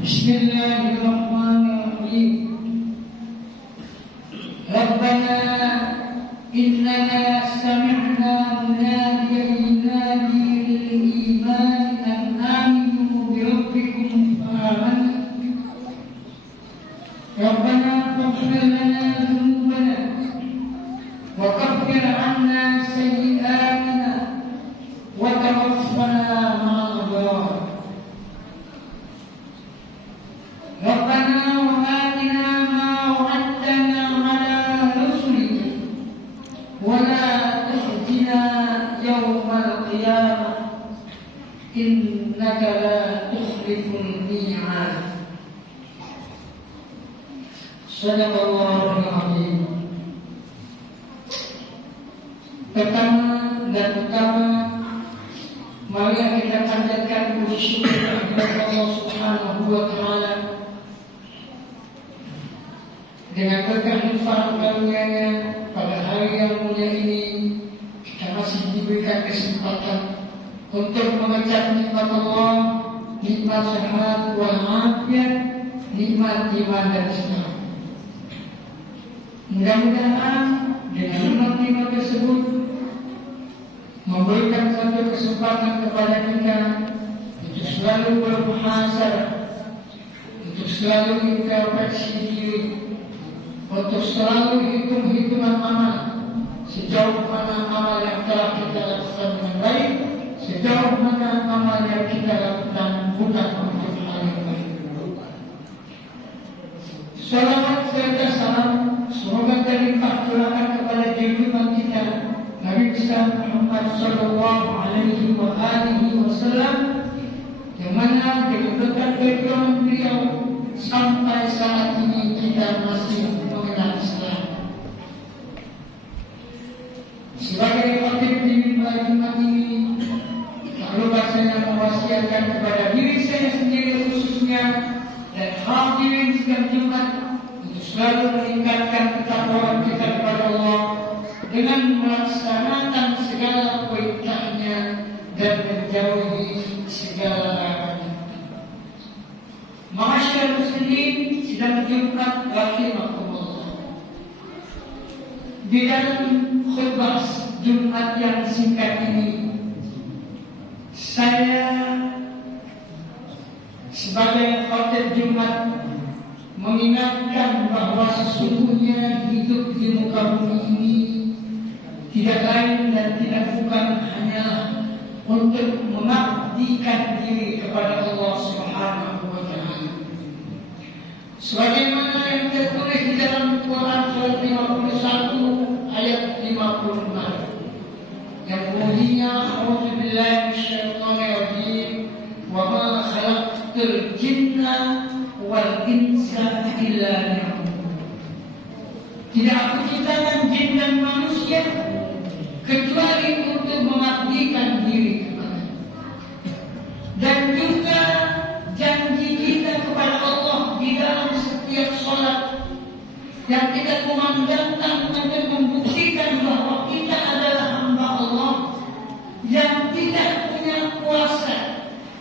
Bismillahirrahmanirrahim. Rabbana innana sami'na munadiyan yunadi lil iman an aminu bi rabbikum fa amanna. Rabbana faghfir lana dhunubana wa kaffir 'anna sayyi'atina wa tawaffana ma'al abrar. Rabbana wa atina ma wa'adtana 'ala rusulika wa la tukhzina yawmal qiyamah innaka la tukhliful mi'ad. Sadaqallahul azim. Pertama dan utama, mari kita panjatkan puji syukur kepada Allah Subhanahu wa taala dengan berkah limpahan karunia-Nya pada hari yang mulia ini. Kita masih diberikan kesempatan untuk mengucap nikmat Allah, nikmat sehat wal afiat, nikmat iman dan Islam. Mudah-mudahan dengan nikmat tersebut memberikan satu kesempatan kepada kita untuk selalu bermuhasabah, untuk selalu introspeksi diri, untuk selalu hitung-hitungan amal, sejauh mana amal yang telah kita lakukan dengan baik, sejauh mana amal yang kita lakukan bukan untuk hal yang baik. Salawat serta salam semoga terlimpah curahkan kepada junjungan kita Nabi besar Muhammad sallallahu alaihi wa alihi wasallam, yang mana dengan berkat perjuangan beliau sampai saat ini kita masih mengenal Islam. Sebagai khatib di mimbar Jumat ini, tak lupa saya mewasiatkan kepada diri saya sendiri khususnya dan hadirin sidang Jumat untuk selalu meningkatkan ketakwaan kita kepada Allah dengan melaksanakan segala perintahnya dan menjauhi segala larangannya. Ma'asyiral muslimin sidang Jumat rahimakumullah. Di dalam khutbah Jumat yang singkat ini, saya sebagai khatib Jumat mengingatkan bahwa sesungguhnya hidup di muka bumi ini tidak lain dan tidak bukan hanya untuk mengabdikan diri kepada Allah Subhanahu wa taala. Sebagaimana yang tertulis di dalam Quran surat 51 ayat 56 yang bunyinya a'udzubillahi minasyaitonir rajim wa ma khalaqtul jinna wal insa illa liya'budun. Tidak aku ciptakan jin dan manusia kecuali untuk mengabdikan diri kepada. Dan juga janji kita kepada Allah di dalam setiap sholat yang kita kumandangkan untuk membuktikan bahwa kita adalah hamba Allah yang tidak punya kuasa,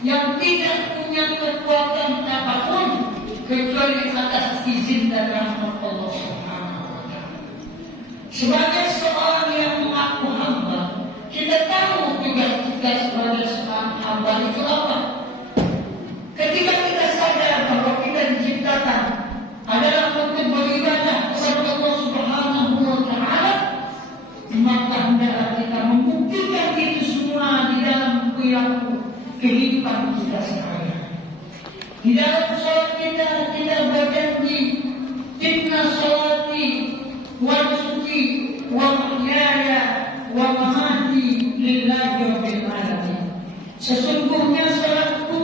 yang tidak punya kekuatan apapun kecuali atas izin dan rahmat Allah Subhanahu wa taala. Sebagai seorang yang mengaku hamba, kita tahu tugas kita sebagai seorang hamba itu apa. Ketika kita sadar bahwa kita diciptakan adalah untuk beribadah kepada Allah Subhanahu wa taala, maka hendaklah kita membuktikan itu semua di dalam perilaku kehidupan kita sehari-hari. Di dalam sholat kita berjanji, inna sholati wa nusuki wa mahyaya wa mamati lillahi rabbil alamin. Sesungguhnya sholatku,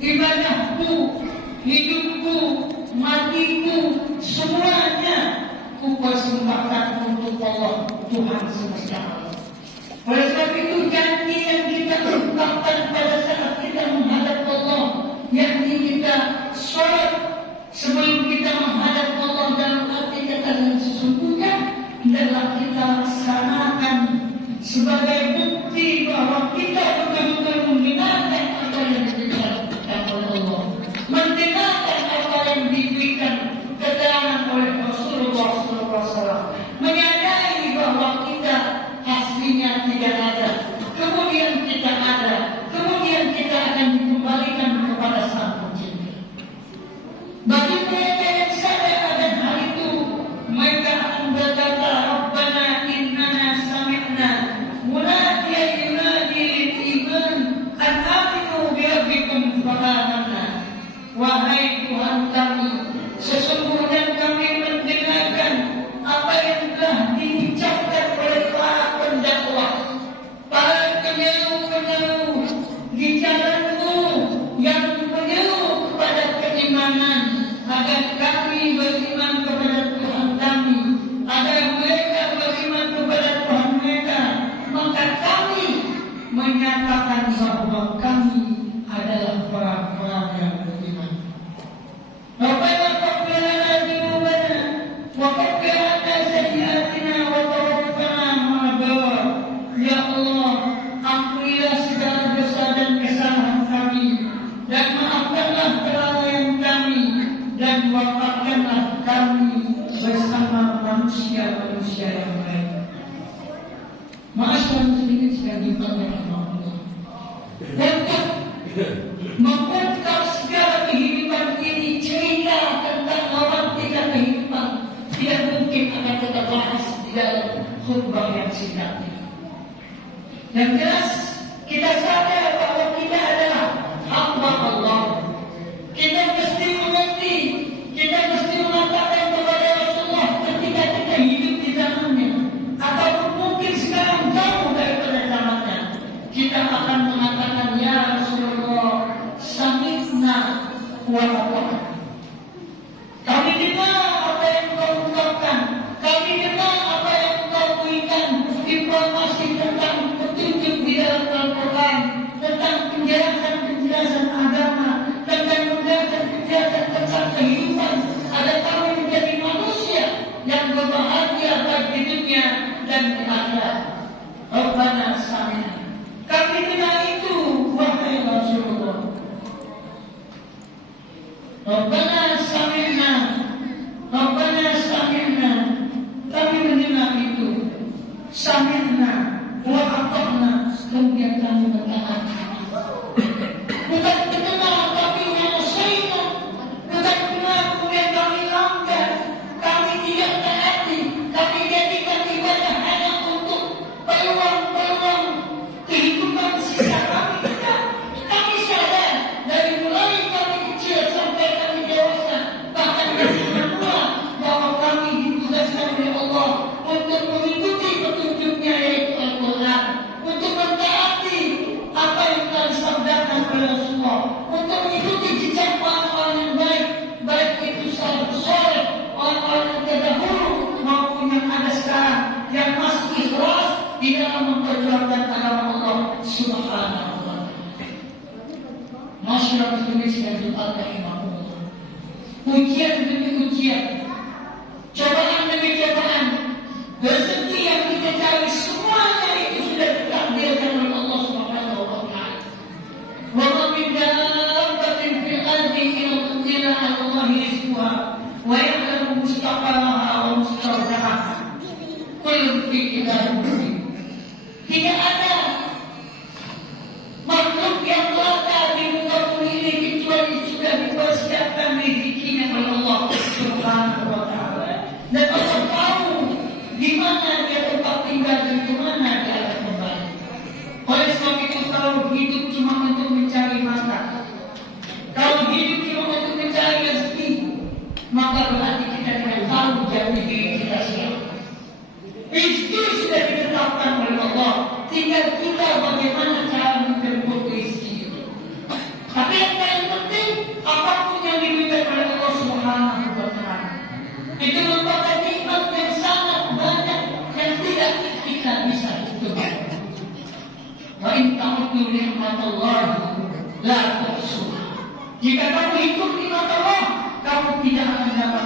ibadahku, hidupku, matiku, semuanya ku persembahkan untuk Allah Tuhan semesta alam. Oleh sebab itu janji yang kita ungkapkan pada saat kita menghadap Allah, yakni kita sholat sebelum kita menghadap Allah dalam arti kata yang sesungguhnya, hendaklah kita laksanakan sebagai bukti bahwa kita betul-betul mendengarkan apa yang kita katakan oleh Allah. Wahai Tuhan kami, sesungguhnya kami mendengarkan apa yang telah diucapkan oleh para pendakwah, para penyeru-penyeru di jalan-Mu yang menyeru kepada keimanan, agar kami beriman kepada Tuhan kami, agar mereka beriman kepada Tuhan mereka. Maka kami menyatakan bahwa kami adalah orang-orang yang beriman. Rabbana faghfir lana dzunubana wa kaffir 'anna sayyi'atina wa tawaffana ma'al abrar. Ya Allah, ampunilah segala dosa dan kesalahan kami, dan maafkanlah kelalaian kami, dan wafatkanlah kami bersama manusia-manusia yang baik. Ma'asyiral muslimin sekalian dimuliakan Allah. Untuk membongkar segala kehidupan ini, cerita tentang romantika kehidupan tidak mungkin akan kita bahas di dalam khutbah yang singkat ini. Yang jelas kita sadar bahwa kita adalah hamba Allah. Kita mesti mengerti, kita mesti mengatakan kepada Rasulullah ketika kita hidup di zamannya, ataupun mungkin sekarang jauh daripada zamannya, kita akan mengatakan, ya Rasulullah, sami'na wa ata'na. Kami dengar apa yang Kau ungkapkan, kami dengar apa yang Kau berikan informasi tentang petunjuk di dalam Al-Quran, tentang penjelasan agama, tentang penjelasan tentang kehidupan, agar kami menjadi manusia yang berbahagia baik di dunia dan di akhirat. Rabbana sami'na. Kami dengar itu, wahai Rasulullah. Rabbana sami'na, Rabbana sami'na. Kami mendengar itu. Sami'na wa ata'na. Kemudian kami bertaat. Bukan mendengar tapi menyelesaikan. Bukan benar kemudian kami langgar. Kami tidak taati. Kami jadikan ibadah hanya untuk peluang-peluang kehidupan sisa kami. Tidak. Kami sadar dari mulai kami kecil sampai kami dewasa, bahkan kami menua, bahwa kami ditugaskan oleh Allah untuk mengikuti petunjuknya, yaitu Al-Quran, untuk mentaati apa yang telah disabdakan oleh Rasulullah, untuk mengikuti jejak orang-orang yang baik, baik itu salafus saleh, orang-orang yang terdahulu maupun yang ada sekarang, yang masih ikhlas di dalam memperjuangkan agama Allah Subhanahu wa ta'ala. Masyaallah muslimin sekalian rahimahumullah. Ujian demi ujian, cobaan demi cobaan, rezeki yang kita cari semuanya itu sudah ditakdirkan oleh Allah Subhanahu wa ta'ala. Wa ma min dabbatin fil ardi illa 'ala Allahi rizquha wa ya'lamu mustaqarraha wa mustawda'aha. Kullun fi kitabin mubin. Tidak ada makhluk yang melata di muka bumi ini kecuali sudah dipersiapkan rezekinya oleh Allah Subhanahu wa ta'ala. Dan Allah tahu di mana dia tempat tinggal dan di mana dia akan kembali. Oleh sebab itu, kalau hidup cuma untuk mencari makan, kalau hidup cuma untuk mencari rezeki, maka berarti kita tidak tahu jati diri kita siapa. Rezeki sudah ditetapkan oleh Allah, tinggal kita bagaimana cara menjemput rezeki itu. Tapi yang paling penting, apapun yang diberikan oleh Allah Subhanahu wa ta'ala, itu merupakan nikmat yang sangat banyak yang tidak kita bisa hitung. Wa in ta'uddu ni'matallahi la tuhsuha. Jika kamu hitung nikmat Allah, kamu tidak akan dapat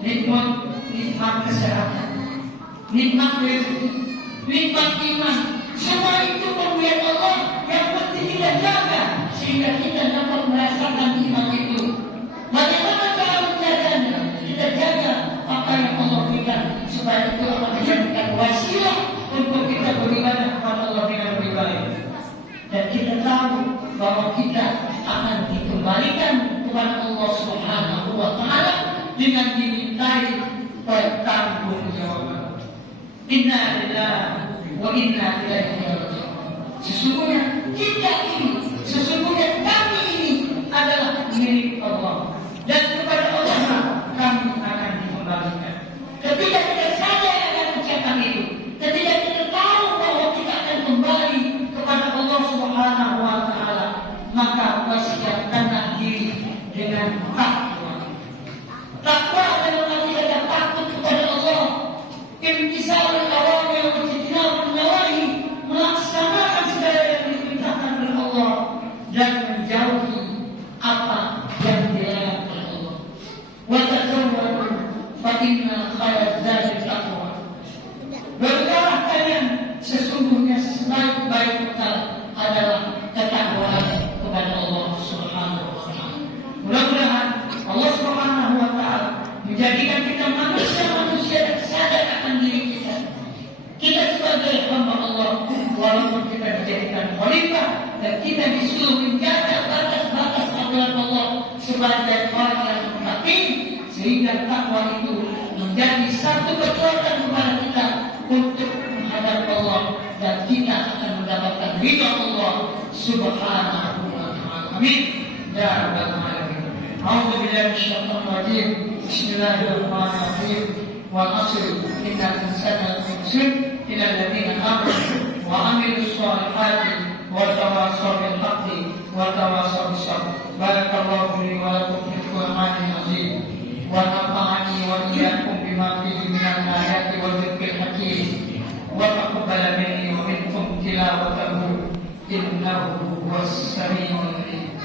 nikmat kesehatan, nikmat rezeki, nikmat iman. Semua itu pemberian Allah yang mesti kita jaga sehingga kita dapat merasakan nikmat itu. Bagaimana cara menjaganya? Kita jaga apa yang Allah berikan supaya itu akan menjadikan wasilah untuk kita beribadah kepada Allah dengan lebih baik. Dan kita tahu bahwa kita akan dikembalikan kepada Allah Subhanahu wa ta'ala dengan dimintai pertanggungjawaban. Inna lillahi wa inna ilaihi raji'un. Sesungguhnya kita ini, sesungguhnya kami ini adalah milik Allah dan kepada Allah kami akan dikembalikan. Ketika kita sadar akan ucapan itu, ketika kita tahu bahwa kita akan kembali kepada Allah Subhanahu wa Ta'ala, maka persiapkanlah diri dengan takwa. Takwa adalah kita takut kepada Allah, imtisalul awamir wa ijtinabun nawahi, melaksanakan segala yang diperintahkan oleh Allah dan menjauhi apa yang dilarang oleh Allah. Wa tazawwadu fa inna khairaz zadi taqwa. Berkah kalian, sesungguhnya sebaik-baik bekal adalah ketakwaan kepada Allah Subhanahu wa Ta'ala. Mudah-mudahan Allah Subhanahu wa Ta'ala menjadikan kita manusia-manusia yang sadar akan diri kita. Kita sebagai hamba Allah, walaupun kita dijadikan khalifah dan kita disuruh menjaga batas-batas aturan Allah sebagai orang yang mutakin, sehingga takwa itu menjadi satu kekuatan kepada kita untuk menghadap Allah dan kita akan mendapatkan ridha Allah Subhanahu wa Ta'ala. Amin ya rabbal alamin. A'udzu billahi minasyaitonir rajim. Bismillahirrahmanirrahim. Wal 'asri innal insana lafi khusr illa alladziina aamanu wa 'amilus shalihati wa tawassaw bil haqqi wa tawassaw bis sabr. Barakallahu li wa lakum fil Qur'anil 'azim. Wa nafa'ani wa iyyakum bima fihi minal ayati wa dzikril hakim. Wa taqabbala minni wa minkum tilawatahu innahu huwas samii'ul 'aliim.